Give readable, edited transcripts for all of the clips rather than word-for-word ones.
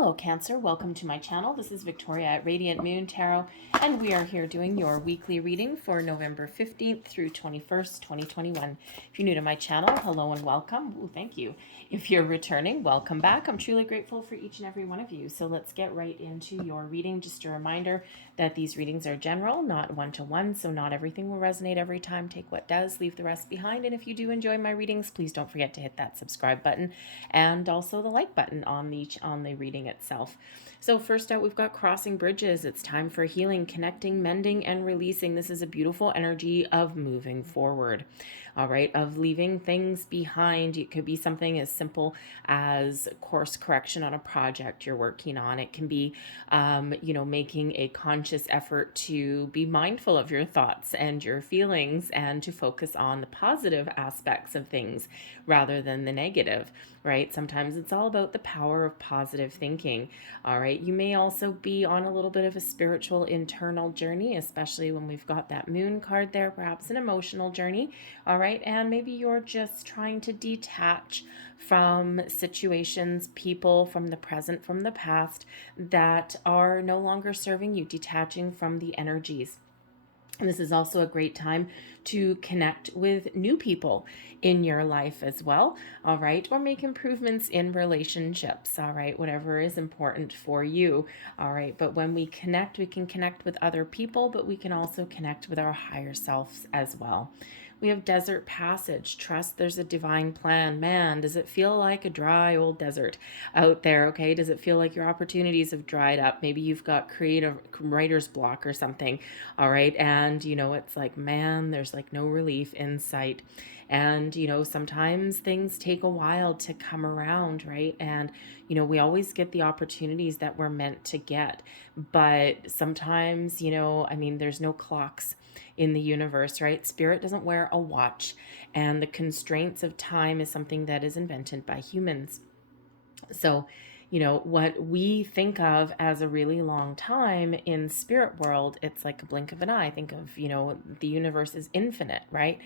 Hello Cancer, welcome to my channel. This is Victoria at Radiant Moon Tarot, and we are here doing your weekly reading for November 15th through 21st, 2021. If you're new to my channel, hello and welcome. Ooh, thank you. If you're returning, welcome back. I'm truly grateful for each and every one of you. So let's get right into your reading. Just a reminder that these readings are general, not one-to-one, so not everything will resonate every time. Take what does, leave the rest behind. And if you do enjoy my readings, please don't forget to hit that subscribe button and also the like button on the reading itself. So first out, we've got crossing bridges. It's time for healing, connecting, mending, and releasing. This is a beautiful energy of moving forward. All right, of leaving things behind. It could be something as simple as course correction on a project you're working on. It can be, making a conscious effort to be mindful of your thoughts and your feelings and to focus on the positive aspects of things rather than the negative, right? Sometimes it's all about the power of positive thinking. All right, you may also be on a little bit of a spiritual internal journey, especially when we've got that moon card there, perhaps an emotional journey. All right, and maybe you're just trying to detach from situations, people from the present, from the past that are no longer serving you, detaching from the energies. And this is also a great time to connect with new people in your life as well, all right? Or make improvements in relationships, all right? Whatever is important for you, all right? But when we connect, we can connect with other people, but we can also connect with our higher selves as well. We have desert passage. Trust there's a divine plan. Man, does it feel like a dry old desert out there, okay? Does it feel like your opportunities have dried up? Maybe you've got creative writer's block or something, all right? And, it's like, man, there's like no relief in sight. And, sometimes things take a while to come around, right? And, we always get the opportunities that we're meant to get. But sometimes, there's no clocks in the universe, right? Spirit doesn't wear a watch, and the constraints of time is something that is invented by humans. So, what we think of as a really long time in spirit world, it's like a blink of an eye. Think of, the universe is infinite, right?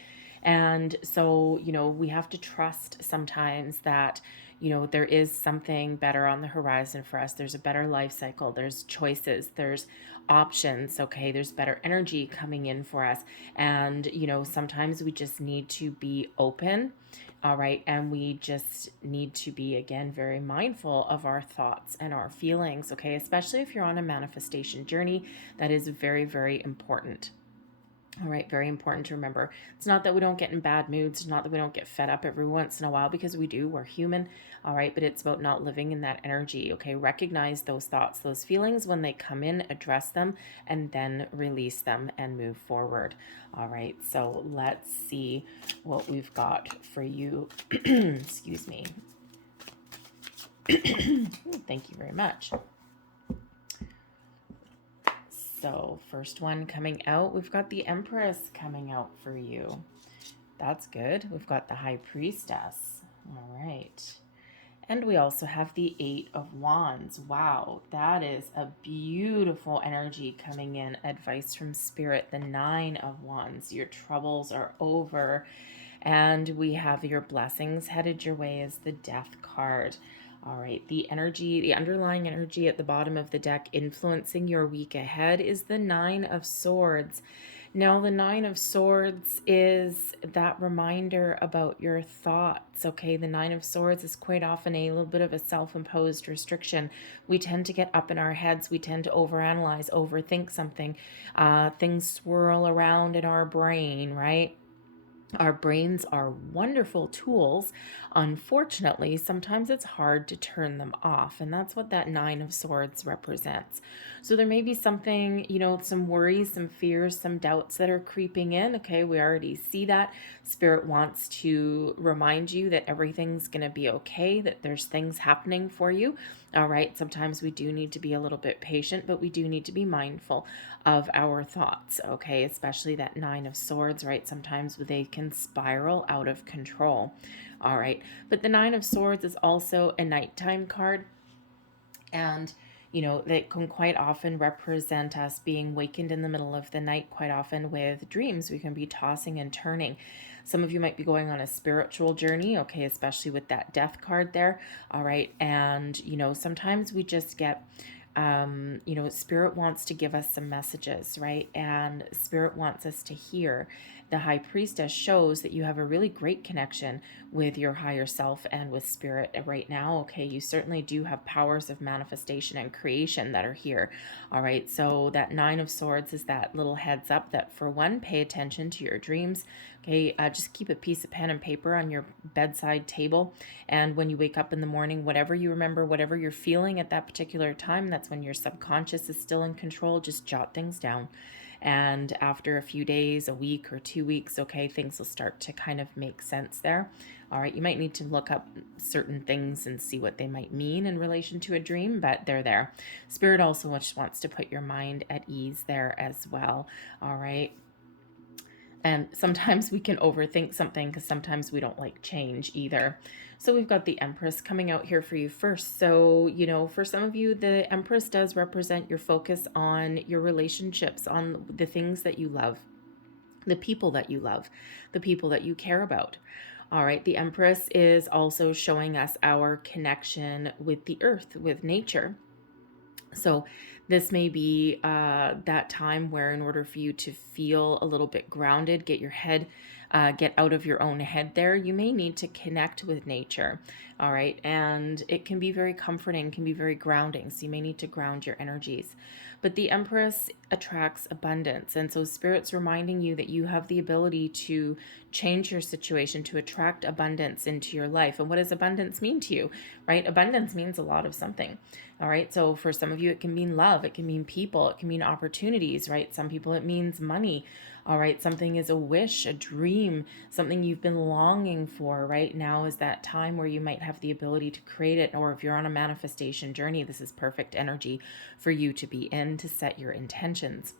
And so, we have to trust sometimes that, there is something better on the horizon for us. There's a better life cycle. There's choices. There's options. Okay. There's better energy coming in for us. And, sometimes we just need to be open. All right. And we just need to be, again, very mindful of our thoughts and our feelings. Okay. Especially if you're on a manifestation journey, that is very, very important. All right, very important to remember. It's not that we don't get in bad moods, it's not that we don't get fed up every once in a while, because we do, we're human, all right, but it's about not living in that energy, okay? Recognize those thoughts, those feelings when they come in, address them, and then release them and move forward. All right, so let's see what we've got for you. Excuse me. Thank you very much. So first one coming out, we've got the Empress coming out for you. That's good. We've got the High Priestess. All right. And we also have the Eight of Wands. Wow, that is a beautiful energy coming in. Advice from Spirit, the Nine of Wands. Your troubles are over. And we have your blessings headed your way as the Death card. All right, the energy, the underlying energy at the bottom of the deck influencing your week ahead is the Nine of Swords. Now, the Nine of Swords is that reminder about your thoughts, okay? The Nine of Swords is quite often a little bit of a self-imposed restriction. We tend to get up in our heads. We tend to overanalyze, overthink something. Things swirl around in our brain, right? Our brains are wonderful tools. Unfortunately, sometimes it's hard to turn them off, and that's what that Nine of Swords represents. So there may be something, some worries, some fears, some doubts that are creeping in. Okay, we already see that. Spirit wants to remind you that everything's going to be okay, that there's things happening for you. All right, sometimes we do need to be a little bit patient, but we do need to be mindful of our thoughts, okay? Especially that Nine of Swords, right? Sometimes they can spiral out of control, all right? But the Nine of Swords is also a nighttime card. And, you know, that can quite often represent us being wakened in the middle of the night, quite often with dreams. We can be tossing and turning. Some of you might be going on a spiritual journey, okay, especially with that death card there, all right? And, you know, sometimes we just get, you know, Spirit wants to give us some messages, right? And Spirit wants us to hear. The High Priestess shows that you have a really great connection with your higher self and with Spirit right now. Okay, you certainly do have powers of manifestation and creation that are here. All right, so that Nine of Swords is that little heads up that, for one, pay attention to your dreams. Okay, just keep a piece of pen and paper on your bedside table. And when you wake up in the morning, whatever you remember, whatever you're feeling at that particular time, that's when your subconscious is still in control. Just jot things down. And after a few days, a week or 2 weeks, okay, things will start to kind of make sense there. All right, you might need to look up certain things and see what they might mean in relation to a dream, but they're there. Spirit also just wants to put your mind at ease there as well. All right. And sometimes we can overthink something because sometimes we don't like change either. So we've got the Empress coming out here for you first. So, you know, for some of you, the Empress does represent your focus on your relationships, on the things that you love, the people that you love, the people that you care about. All right, the Empress is also showing us our connection with the earth, with nature. So this may be that time where, in order for you to feel a little bit grounded, get your head, get out of your own head there, you may need to connect with nature. All right. And it can be very comforting, can be very grounding. So you may need to ground your energies. But the Empress attracts abundance. And so Spirit's reminding you that you have the ability to change your situation, to attract abundance into your life. And what does abundance mean to you, right? Abundance means a lot of something. All right. So for some of you, it can mean love. It can mean people. It can mean opportunities, right? Some people, it means money. All right. Something is a wish, a dream, something you've been longing for. Right now is that time where you might have the ability to create it. Or if you're on a manifestation journey, this is perfect energy for you to be in, to set your intentions.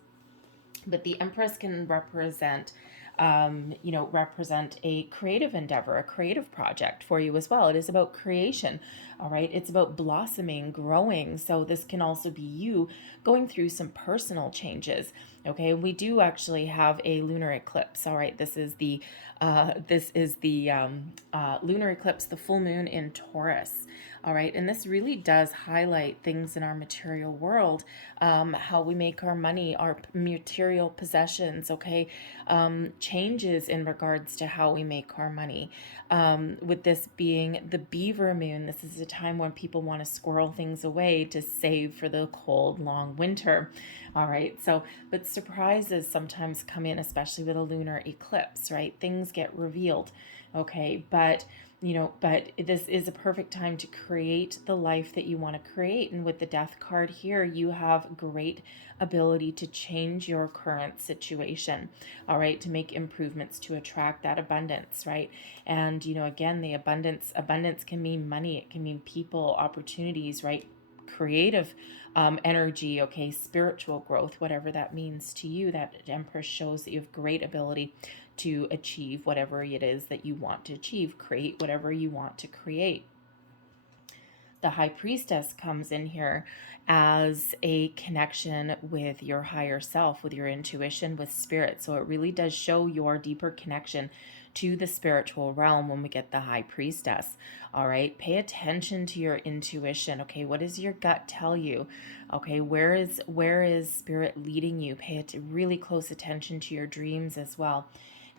But the Empress can represent, you know, represent a creative endeavor, a creative project for you as well. It is about creation, all right? It's about blossoming, growing. So this can also be you going through some personal changes, okay? We do actually have a lunar eclipse, all right? This is the lunar eclipse, the full moon in Taurus. All right, and this really does highlight things in our material world, how we make our money, our material possessions, okay? Changes in regards to how we make our money. With this being the beaver moon, this is a time when people want to squirrel things away to save for the cold, long winter. All right, so, but surprises sometimes come in, especially with a lunar eclipse, right? Things get revealed, okay? But you know, but this is a perfect time to create the life that you want to create. And with the death card here, you have great ability to change your current situation, all right, to make improvements to attract that abundance, right? And, you know, again, the abundance can mean money, it can mean people, opportunities, right? Creative energy, okay, spiritual growth, whatever that means to you. That Empress shows that you have great ability to achieve whatever it is that you want to achieve, create whatever you want to create. The High Priestess comes in here as a connection with your higher self, with your intuition, with spirit. So it really does show your deeper connection to the spiritual realm when we get the High Priestess. All right, pay attention to your intuition. Okay, what does your gut tell you? Okay, where is spirit leading you? Pay really close attention to your dreams as well.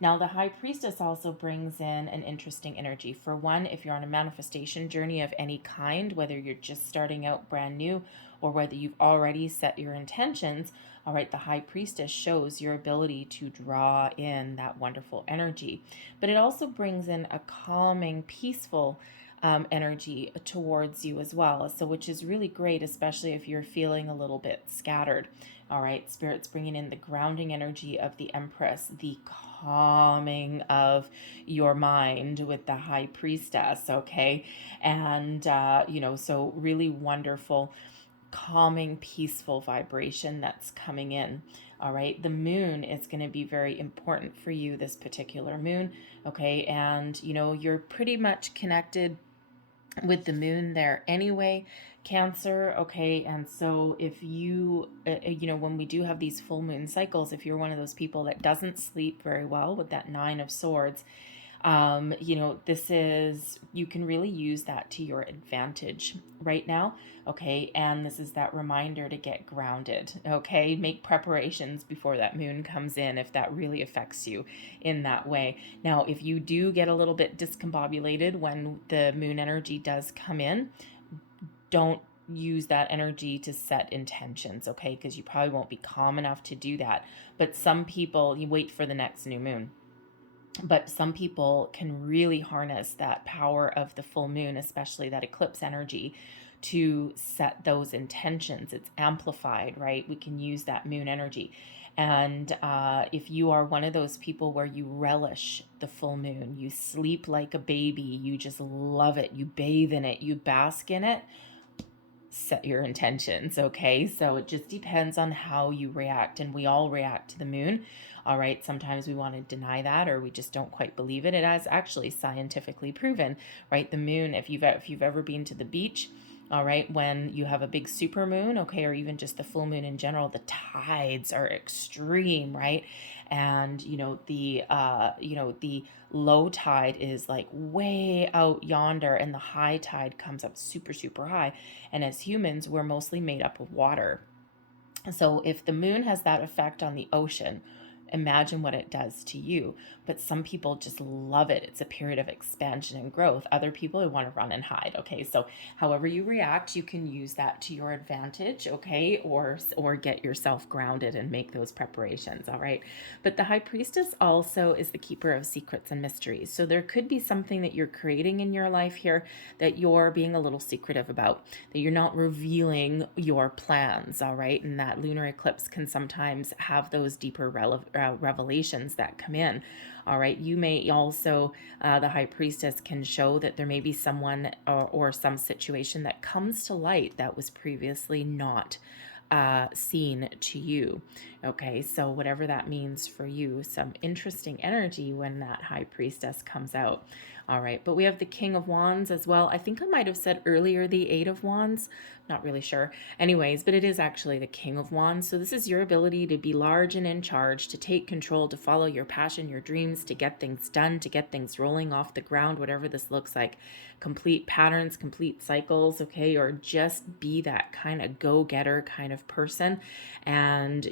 Now, the High Priestess also brings in an interesting energy. For one, if you're on a manifestation journey of any kind, whether you're just starting out brand new or whether you've already set your intentions, all right, the High Priestess shows your ability to draw in that wonderful energy. But it also brings in a calming, peaceful energy towards you as well. So, which is really great, especially if you're feeling a little bit scattered. All right, Spirit's bringing in the grounding energy of the Empress, the calming of your mind with the High Priestess, okay? And, you know, so really wonderful, calming, peaceful vibration that's coming in. All right, the moon is going to be very important for you, this particular moon, okay? And, you know, you're pretty much connected with the moon there anyway, Cancer. Okay, and so if you when we do have these full moon cycles, if you're one of those people that doesn't sleep very well with that Nine of Swords, this is, you can really use that to your advantage right now. Okay, and this is that reminder to get grounded. Okay, make preparations before that moon comes in if that really affects you in that way. Now, if you do get a little bit discombobulated when the moon energy does come in, don't use that energy to set intentions, okay? Because you probably won't be calm enough to do that. But some people, you wait for the next new moon. But some people can really harness that power of the full moon, especially that eclipse energy, to set those intentions. It's amplified, right? We can use that moon energy. And if you are one of those people where you relish the full moon, you sleep like a baby, you just love it, you bathe in it, you bask in it, set your intentions, okay? So it just depends on how you react, and we all react to the moon. All right, sometimes we want to deny that, or we just don't quite believe it. It is actually scientifically proven, right? The moon, if you've ever been to the beach, all right, when you have a big super moon, okay, or even just the full moon in general, the tides are extreme, right? And the low tide is like way out yonder, and the high tide comes up super, super high. And as humans, we're mostly made up of water. So if the moon has that effect on the ocean, imagine what it does to you. But some people just love it. It's a period of expansion and growth. Other people want to run and hide. Okay, so however you react, you can use that to your advantage, okay, or get yourself grounded and make those preparations. All right, but the High Priestess also is the keeper of secrets and mysteries. So there could be something that you're creating in your life here that you're being a little secretive about, that you're not revealing your plans. All right, and that lunar eclipse can sometimes have those deeper revelations that come in. All right, you may also, the High Priestess can show that there may be someone or some situation that comes to light that was previously not seen to you. Okay, so whatever that means for you, some interesting energy when that High Priestess comes out. All right, but we have the King of Wands as well. I think I might have said earlier the Eight of Wands. Not really sure. Anyways, but it is actually the King of Wands. So this is your ability to be large and in charge, to take control, to follow your passion, your dreams, to get things done, to get things rolling off the ground, whatever this looks like. Complete patterns, complete cycles, okay? Or just be that kind of go-getter kind of person, and,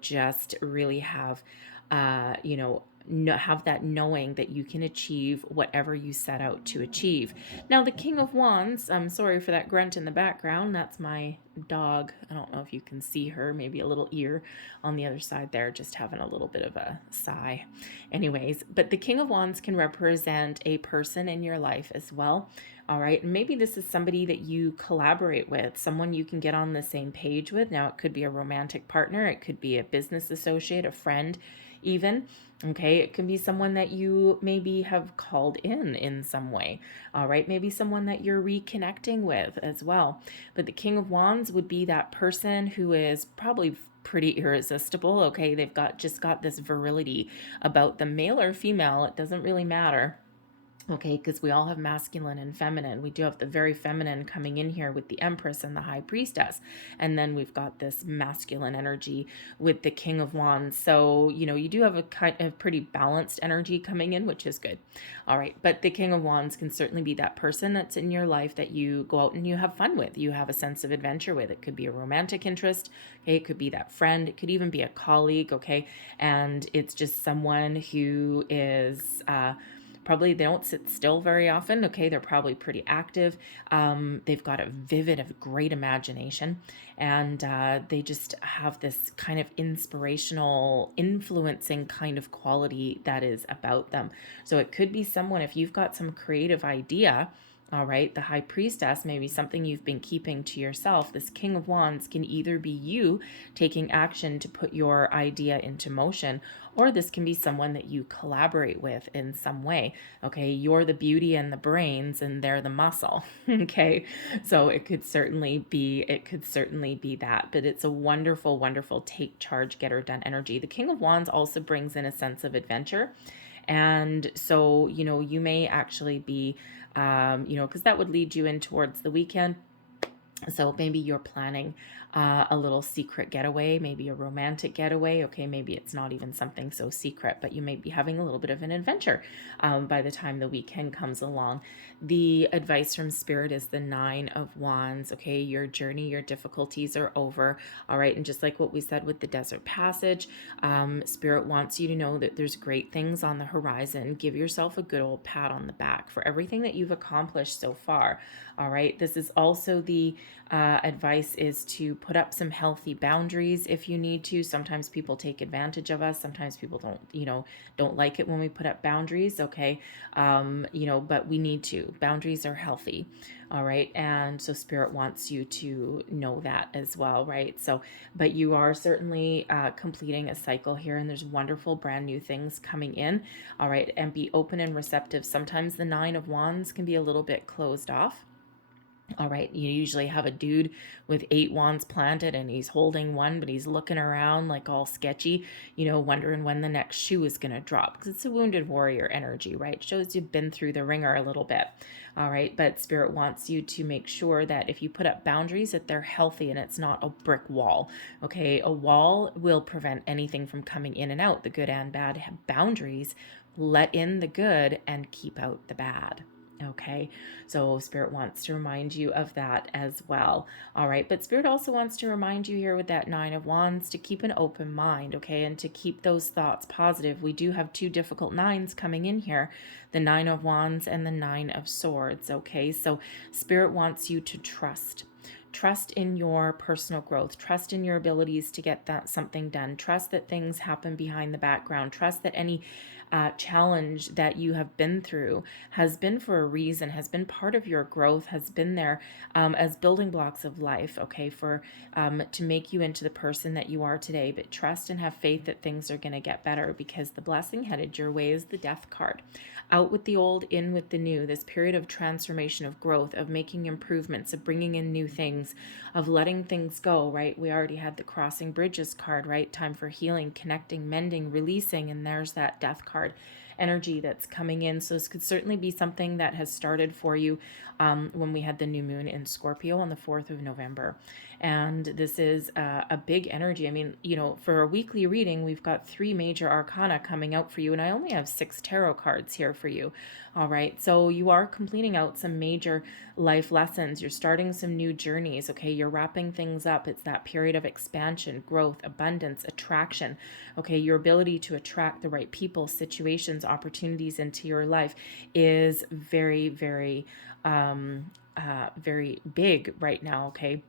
just really have, have that knowing that you can achieve whatever you set out to achieve. Now, the King of Wands, I'm sorry for that grunt in the background. That's my dog. I don't know if you can see her, maybe a little ear on the other side there, just having a little bit of a sigh. Anyways, but the King of Wands can represent a person in your life as well. All right, and maybe this is somebody that you collaborate with, someone you can get on the same page with. Now, it could be a romantic partner, it could be a business associate, a friend even. Okay, it can be someone that you maybe have called in some way. All right, maybe someone that you're reconnecting with as well. But the King of Wands would be that person who is probably pretty irresistible. Okay, they've got this virility about them, male or female, it doesn't really matter. Okay, because we all have masculine and feminine. We do have the very feminine coming in here with the Empress and the High Priestess. And then we've got this masculine energy with the King of Wands. So, you do have a kind of pretty balanced energy coming in, which is good. All right, but the King of Wands can certainly be that person that's in your life that you go out and you have fun with. You have a sense of adventure with. It could be a romantic interest. Okay, it could be that friend. It could even be a colleague. Okay, and it's just someone who is... probably they don't sit still very often. Okay, they're probably pretty active. They've got a great imagination, and they just have this kind of inspirational, influencing kind of quality that is about them. So it could be someone, if you've got some creative idea, all right, the High Priestess may be something you've been keeping to yourself. This King of Wands can either be you taking action to put your idea into motion, or this can be someone that you collaborate with in some way. Okay, you're the beauty and the brains, and they're the muscle. Okay, so it could certainly be that, but it's a wonderful, wonderful take charge, get her done energy. The King of Wands also brings in a sense of adventure. And so, you may actually be you know, because that would lead you in towards the weekend. So maybe you're planning a little secret getaway, maybe a romantic getaway. Okay, maybe it's not even something so secret, but you may be having a little bit of an adventure by the time the weekend comes along. The advice from Spirit is the 9 of Wands. Okay, your journey, your difficulties are over. All right, and just like what we said with the desert passage, Spirit wants you to know that there's great things on the horizon. Give yourself a good old pat on the back for everything that you've accomplished so far. All right, this is also the advice is to put up some healthy boundaries if you need to. Sometimes people take advantage of us. Sometimes people don't, you know, don't like it when we put up boundaries. Okay, you know, but we need to. Boundaries are healthy. All right, and so Spirit wants you to know that as well, right? So, but you are certainly completing a cycle here, and there's wonderful brand new things coming in. All right, and be open and receptive. Sometimes the 9 of Wands can be a little bit closed off. All right, you usually have a dude with 8 wands planted and he's holding one, but he's looking around like all sketchy, you know, wondering when the next shoe is going to drop, because it's a wounded warrior energy, right? Shows you've been through the ringer a little bit. All right, but Spirit wants you to make sure that if you put up boundaries, that they're healthy and it's not a brick wall. Okay, a wall will prevent anything from coming in and out, the good and bad. Boundaries let in the good and keep out the bad. Okay, so Spirit wants to remind you of that as well. All right, but Spirit also wants to remind you here with that 9 of Wands to keep an open mind, okay, and to keep those thoughts positive. We do have 2 difficult 9s coming in here, the 9 of Wands and the 9 of Swords, okay? So Spirit wants you to trust. Trust in your personal growth. Trust in your abilities to get that something done. Trust that things happen behind the background. Trust that any challenge that you have been through has been for a reason, has been part of your growth, has been there as building blocks of life, okay, for to make you into the person that you are today. But trust and have faith that things are going to get better, because the blessing headed your way is the Death card. Out with the old, in with the new. This period of transformation, of growth, of making improvements, of bringing in new things, of letting things go, right? We already had the Crossing Bridges card, right? Time for healing, connecting, mending, releasing, and there's that Death card energy that's coming in. So this could certainly be something that has started for you when we had the new moon in Scorpio on the 4th of November. And this is a big energy. I mean, you know, for a weekly reading, we've got 3 major arcana coming out for you, and I only have 6 tarot cards here for you. All right, so you are completing out some major life lessons. You're starting some new journeys, okay? You're wrapping things up. It's that period of expansion, growth, abundance, attraction, okay? Your ability to attract the right people, situations, opportunities into your life is very, very, very big right now, okay?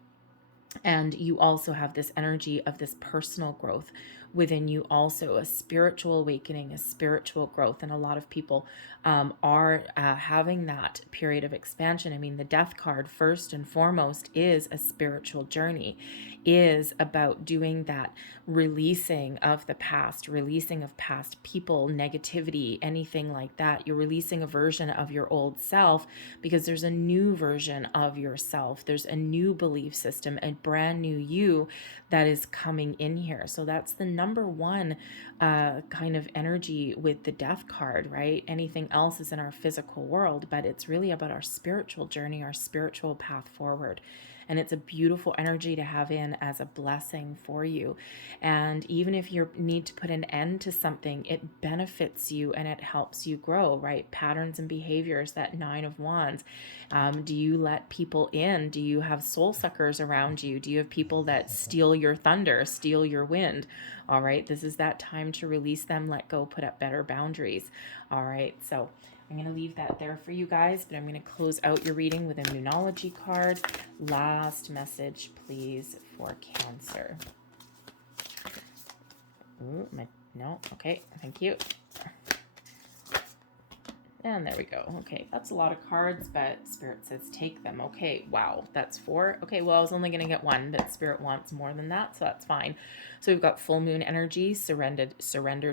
And you also have this energy of this personal growth within you, also a spiritual awakening, a spiritual growth. And a lot of people are having that period of expansion. I mean, the Death card, first and foremost, is a spiritual journey, is about doing that releasing of the past, releasing of past people, negativity, anything like that. You're releasing a version of your old self because there's a new version of yourself. There's a new belief system, a brand new you that is coming in here. So that's the number one kind of energy with the Death card, right? Anything else is in our physical world, but it's really about our spiritual journey, our spiritual path forward. And it's a beautiful energy to have in as a blessing for you. And even if you need to put an end to something, it benefits you and it helps you grow, right? Patterns and behaviors, that 9 of Wands. Do you let people in? Do you have soul suckers around you? Do you have people that steal your thunder, steal your wind? All right, this is that time to release them, let go, put up better boundaries. All right, so I'm going to leave that there for you guys, but I'm going to close out your reading with a Moonology card. Last message, please, for Cancer. Ooh, no, okay, thank you. And there we go. Okay, that's a lot of cards, but Spirit says take them. Okay, wow, that's 4. Okay, well, I was only going to get 1, but Spirit wants more than that, so that's fine. So we've got full moon energy, surrender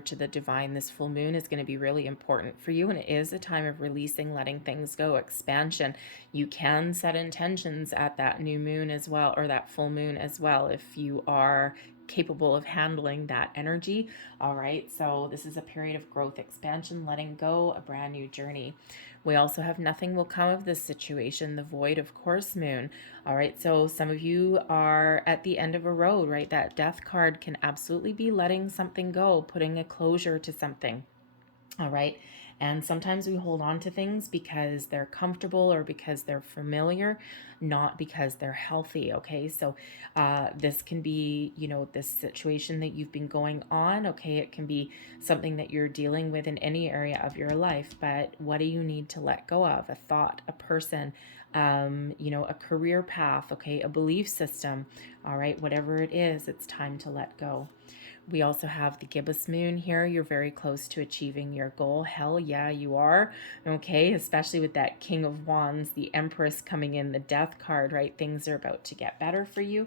to the divine. This full moon is going to be really important for you, and it is a time of releasing, letting things go, expansion. You can set intentions at that new moon as well, or that full moon as well, if you are capable of handling that energy. All right, so this is a period of growth, expansion, letting go, a brand new journey. We also have nothing will come of this situation, the void, of course, moon. All right, so some of you are at the end of a road, right? That death card can absolutely be letting something go, putting a closure to something. All right. And sometimes we hold on to things because they're comfortable or because they're familiar, not because they're healthy. Okay. So this can be, this situation that you've been going on. Okay. It can be something that you're dealing with in any area of your life. But what do you need to let go of? A thought, a person, a career path. Okay. A belief system. All right. Whatever it is, it's time to let go. We also have the gibbous moon here. You're very close to achieving your goal. Hell yeah, you are. Okay, especially with that King of Wands, the Empress coming in, the Death card, right? Things are about to get better for you.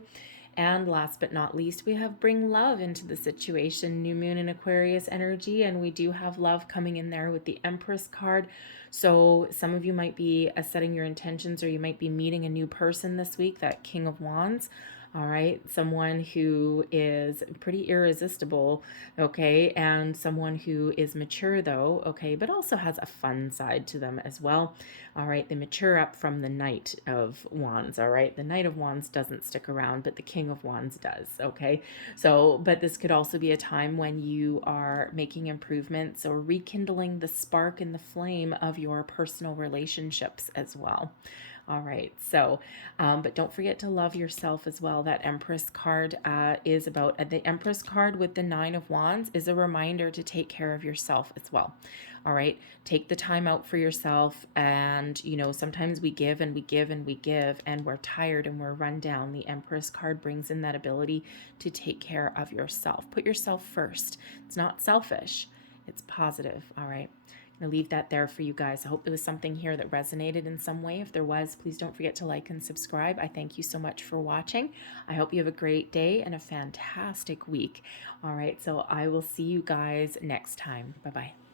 And last but not least, we have bring love into the situation, new moon in Aquarius energy, and we do have love coming in there with the Empress card. So some of you might be setting your intentions, or you might be meeting a new person this week, that King of Wands. All right, someone who is pretty irresistible, okay, and someone who is mature though, okay, but also has a fun side to them as well. All right, they mature up from the Knight of Wands. All right, the Knight of Wands doesn't stick around, but the King of Wands does. Okay, so but this could also be a time when you are making improvements or rekindling the spark and the flame of your personal relationships as well. All right, so, but don't forget to love yourself as well. That Empress card is about, the Empress card with the Nine of Wands is a reminder to take care of yourself as well. All right, take the time out for yourself. And, sometimes we give and we give and we give and we're tired and we're run down. The Empress card brings in that ability to take care of yourself. Put yourself first. It's not selfish, it's positive. All right. I'll leave that there for you guys. I hope there was something here that resonated in some way. If there was, please don't forget to like and subscribe. I thank you so much for watching. I hope you have a great day and a fantastic week. All right, so I will see you guys next time. Bye-bye.